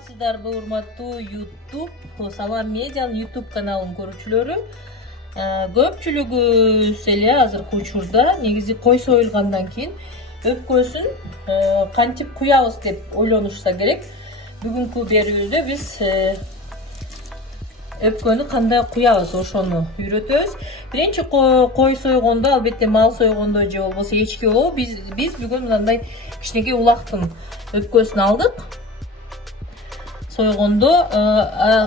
Саламатсыздарбы, урматтуу YouTube, Салам Медианын YouTube каналын көрүүчүлөрү. Көпчүлүгү эле азыркы учурда негизи кой союлгандан кийин өпкөсүн кантип куябыз деп ойлонушса керек. Бүгүнкү берүүбүздө биз өпкөнү кандай куябыз ошону үйрөтөбүз. Биринчи кой сойгондо, албетте мал сойгондо же болбосо эчки болобу, биз бүгүн мындай кичинекей улактын өпкөсүн алдык. Сойгондо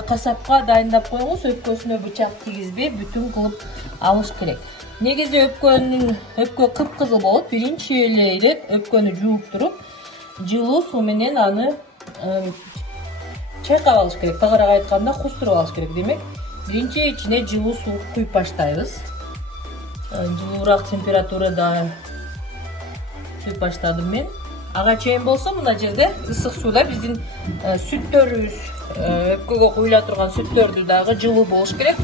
касапка дайындап коюңуз, өпкөсүнө бычак тийгизбей бүтүн кылып алыш керек. Негизи өпкө кыпкызыл болот. Биринчи эле өпкөнү жууп туруп, жылуу суу менен аны чайкап алыш керек. Тагыраак айтканда, кустуруп алыш керек. Демек, биринчи ичине жылуу суу куюп баштайбыз. Жылуураак температурада куюп баштадым мен. Ага чейин болсо, мына жерде ысык сууда биздин сүттөрүбүз, өпкөгө куюла турган сүттөрдү дагы жылуу болуш керек.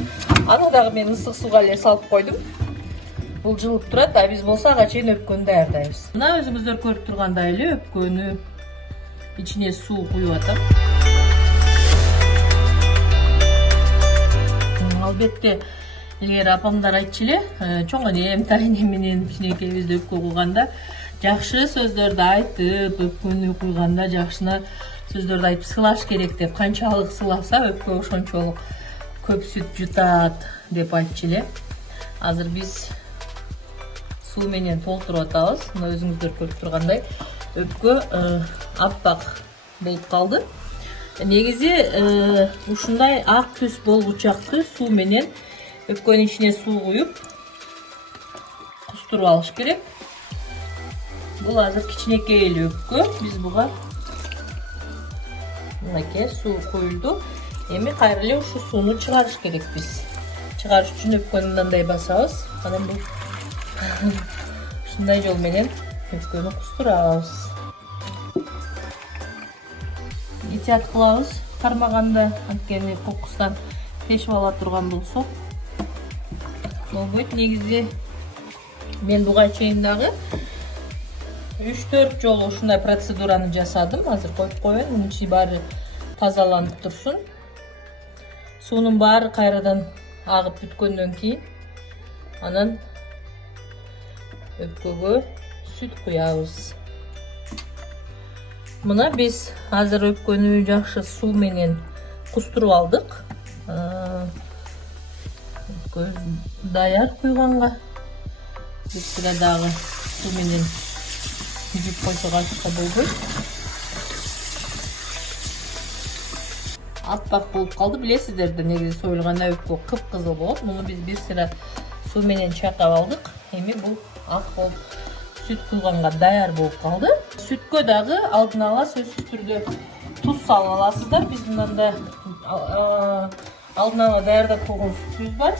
Аны дагы мен ысык сууга эле салып койдум. Бул жылып турат, а биз болсо ага чейин өпкөнү даярдайбыз. Мына өзүңүздөр көрүп тургандай эле өпкөнү ичине суу куюп атам. Албетте, эгер апамдар айтчу эле, чоң энем, тайнем менен кичинекейибизде өпкө куйганда жакшы сөздөрдү айтып, өпкөнү куйганда жакшына сөздөрдү айтып сыйлаш керек деп, канчалык сыйласа өпкө ошончолук көп сүт жутат деп айтчу эле. Азыр биз суу менен толтуруп атабыз. Мына өзүңүздөр көрүп тургандай өпкө аппак болуп калды. Негизи ушундай ак түс болгучакты суу менен өпкөнүн ичине суу куюп кустуруп алыш керек. Бул азыр кичинекей эле өпкө. Биз буга мынакей суу куюлду. Эми кайра эле ушу сууну чыгарыш керек биз. Чыгарыш үчүн өпкөнү мындай басабыз. Анан бул ушундай жол менен өпкөнү кустурабыз. Этият кылабыз. Кармаганда анткени кокустан тешип ала турган болсо болбойт. Негизи мен буга чейин дагы 3-4 жолу ушундай процедураны жасадым. Азыр коюп коеюн, мунун ичи баары тазаланып турсун. Суунун баары кайрадан агып бүткөндөн кийин анан өпкөгө сүт куябыз. Мына биз азыр өпкөнү жакшы суу менен кустуруп алдык. Өпкө даяр куйганга. Бизге дагы суу менен жүзүп койсок артыкка болбойт. Аппак болуп калды. Билесиздер да, негизи союлганда өпкө кыпкызыл болот. Муну биз бир сыра суу менен чайкап алдык. Эми бул ак болуп сүт куйганга даяр болуп калды. Сүткө дагы алдын ала сөзсүз түрдө туз салып аласыздар. Биз мында алдын ала даярдап койгон сүтүбүз бар.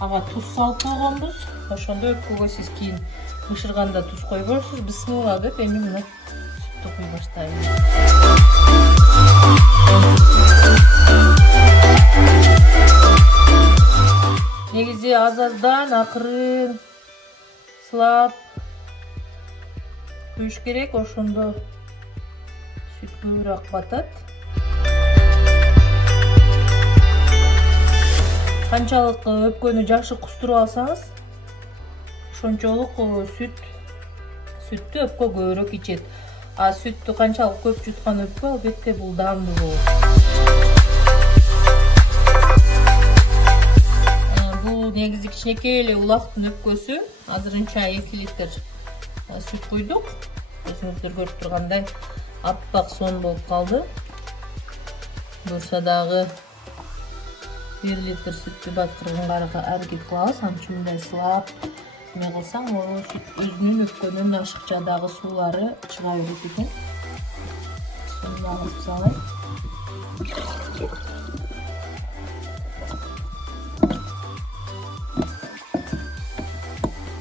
Ага туз салып койгонбуз. Ошондо өпкөгө сиз кийин бышырганда туз койбойсуз. Бисмилла деп эми мына сүттү куй баштайбыз. Негизи аз-аздан акырын сылап куюш керек, ошондо сүт көбүрөөк батат. Канчалык өпкөнү жакшы кустуруп алсаңыз, ошончолук сүттү өпкө көбүрөөк ичет. А сүттү канчалык көп жуткан өпкө албетте бул даамдуу болот. Бул негизи кичинекей эле улактын өпкөсү. Азырынча 2 литр сүт куйдук. Өзүңүздөр көрүп тургандай аппак сон болуп калды. Буюрса дагы 1 литр сүттү баткырганга аракет кылабыз. Анчы мындай сылап эме кылсаң, сүт өзүнүн өпкөнүн ашыкчадагы суулары чыга берет экен. Сону алып салайын.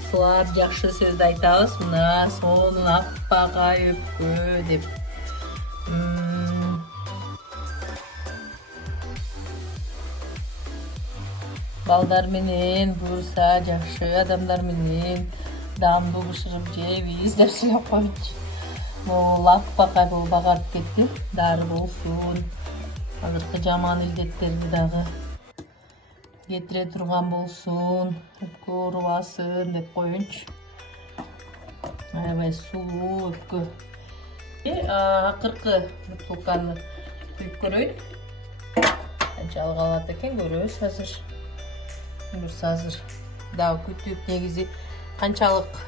Сылап жакшы сөздү айтабыз. Мына сонун аппак өпкө деп. Балдар менен, буюрса жакшы адамдар менен даамдуу бышырып жейбиз деп сүйлөп койчу. лаппакай болуп агарып кетти. Дары болсун. Азыркы жаман илдеттерди дагы кетире турган болсун. Өпкө оорубасын деп коеюнчу. Аябай сулуу өпкө. Акыркы бутылканы күйүп көрөйүн. Канчалык алат экен көрөбүз азыр. Бурса азыр дагы күтүп негизи канчалык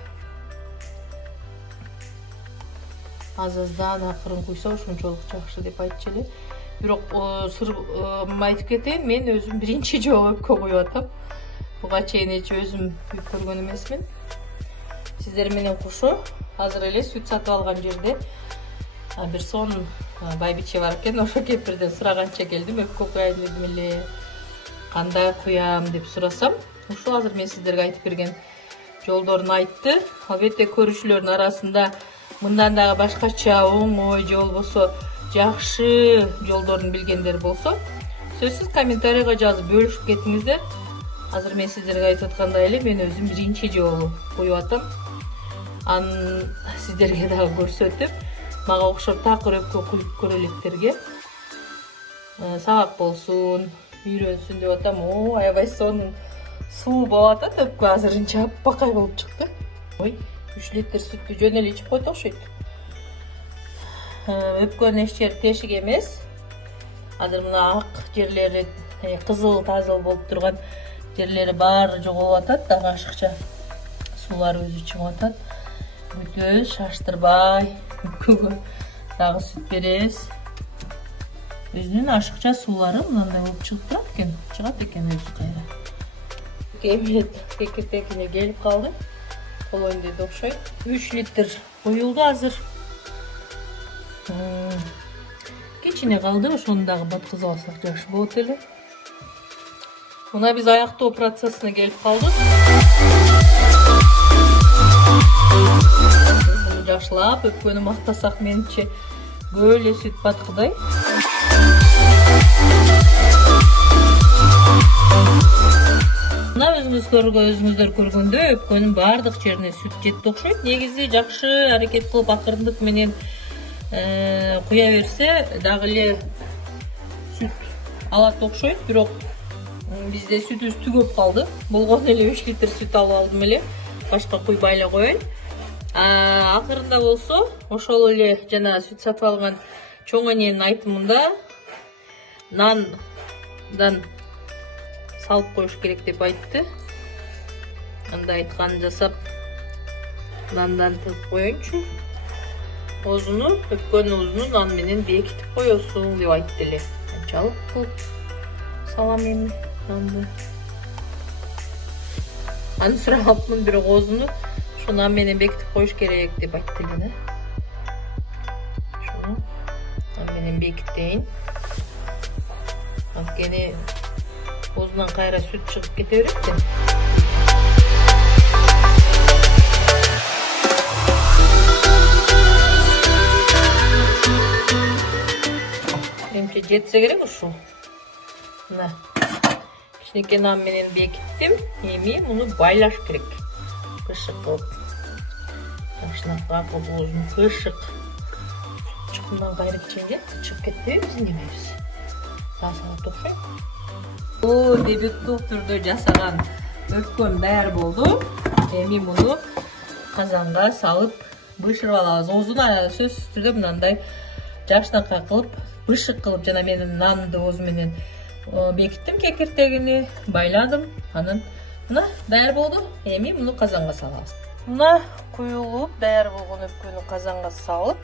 аз-аздан акырын куйса ошончолук жакшы деп айтчу эле. Бирок сыр айтып кетейин, мен өзүм биринчи жолу өпкө куюп атам. Буга чейин эч өзүм күйүп көргөн эмесмин. Сиздер менен кошо азыр эле сүт сатып алган жерде бир сонун байбиче бар экен. Ошо кемпирден сураганча келдим, өпкө куяйын дедим эле. Кандай куям деп сурасам, ушул азыр мен сиздерге айтып берген жолдорун айтты. Албетте көрүүчүлөрдүн арасында мындан дагы башкача оңой же болбосо жакшы жолдорун билгендер болсо, сөзсүз комментарийга жазып бөлүшүп кетиңиздер. Азыр мен сиздерге айтып аткандай эле, мен өзүм биринчи жолу куюп атам. Аны сиздерге дагы көрсөтүп, мага окшоп такыр өпкө куюп көрөлектерге сабак болсун, үйрөнсүн деп атам. Аябай сонун суу болуп атат өпкө, азырынча аппакай болуп чыкты. Ой, 3 литр сүттү жөн эле ичип койду окшойт. Өпкөнүн эч жери тешик эмес. Азыр мына ак жерлери, кызыл-тазыл болуп турган жерлери баары жоголуп атат, дагы ашыкча суулар өзү чыгып атат. Бүтөбүз, шаштырбай, өпкөгө дагы сүт беребиз. Өзүнүн ашыкча суулары мындай болуп чыгып турат экен, чыгат экен өзү кайра. Кемет кекетекине келип калды. Колоюн деди окшойт. 3 литр куюлду азыр. Кичине калды, ошону дагы баткызып алсак жакшы болот эле. Мына биз аяктоо процессине келип калдык. Муну жакшылап өпкөнү мактасак менимче көп эле сүт баткыдай. Мына өзүңүздөр көргөндөй өпкөнүн баардык жерине сүт жетти окшойт. Негизи жакшы аракет кылып акырындык менен куя берсе дагы эле сүт алат окшойт. Бирок бизде сүтүбүз түгөп калды. Болгону эле 3 литр сүт алып алдым эле. Башка куйбай эле коеюн. Акырында болсо ошол эле жана сүт сатып алган чоң эненин айтымында нандан салып коюш керек деп айтты. Анда айтканын жасап нандан тыгып коеюнчу. Озуну, өпкөнүн озуну нан менен бекитип коесуң деп айтты эле. Канчалык кылып салам эми нанды. Аны сурагапмын, бирок озуну ушу нан менен бекитип коюш керек деп айтты эле. Ушуну нан менен бекитейин. Анткени озунан кайра сүт чыгып кете берет экен. Менимче жетсе керек ушу. Мына кичинекей нан менен бекиттим. Эми муну байлаш керек. Кышык кылып. Жакшылап кагып озун кышык. Чукундан кайра кичинде чыгып кетпейби биздин немебиз. Салат окшойт. Дебюттук түрдө жасаган өпкөм даяр болду. Эми муну казанга салып бышырып алабыз. Озуну сөзсүз түрдө мындай жакшынакай кылып, бышык кылып, жана менин нанды озу менен бекиттим, кекиртегини байладым. Анан мына даяр болду. Эми муну казанга салабыз. Мына куюлуп даяр болгон өпкөнү казанга салып,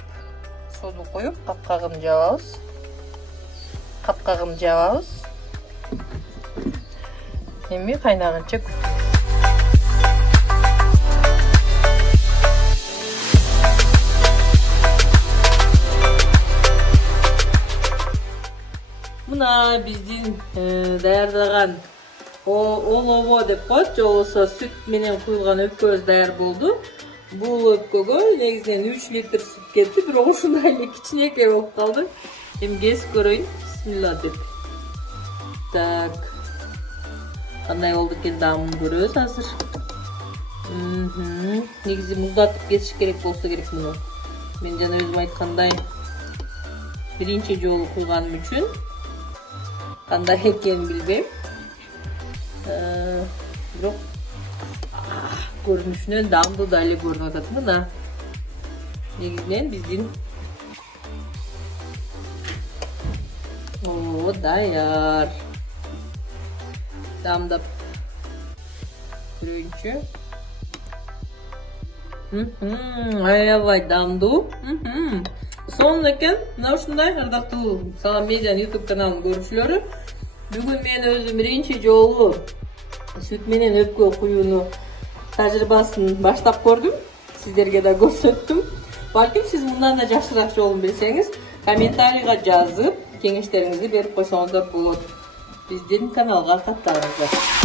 суду куюп, капкагын жабабыз. Эми кайнаганча күтөбүз. Мына биздин даярдаган олобо деп коет, же болбосо сүт менен куюлган өпкөбүз даяр болду. Бул өпкөгө негизинен 3 литр сүт кетти, бирок ушундай эле кичинекей болуп калды. Эми кесип көрөйүн. Бисмилла деп. Так. Кандай болду экен, дагы көрөбүз азыр. Негизи муздатып кесиш керек болсо керек муну. мен жана өзүм айткандай биринчи жолу куйганым үчүн кандай экенин билбейм. Бирок көрүнүшүнөн даамдуу да эле көрүнүп атат. Мына негизинен биздин даяр. Даамдап көрөйүнчү. Аябай даамдуу. Сонун экен. Мына ушундай ардактуу Салам Медианын YouTube каналынын көрүүчүлөрү. Бүгүн мен өзүм биринчи жолу сүт менен өпкө куюуну тажрыйбасын баштап көрдүм. Сиздерге да көрсөттүм. Балким сиз мындан да жакшыраак жолун билсеңиз, комментарийга жазып, кеңештериңизди берип койсоңуздар болот. Биздин каналга катталыңыздар.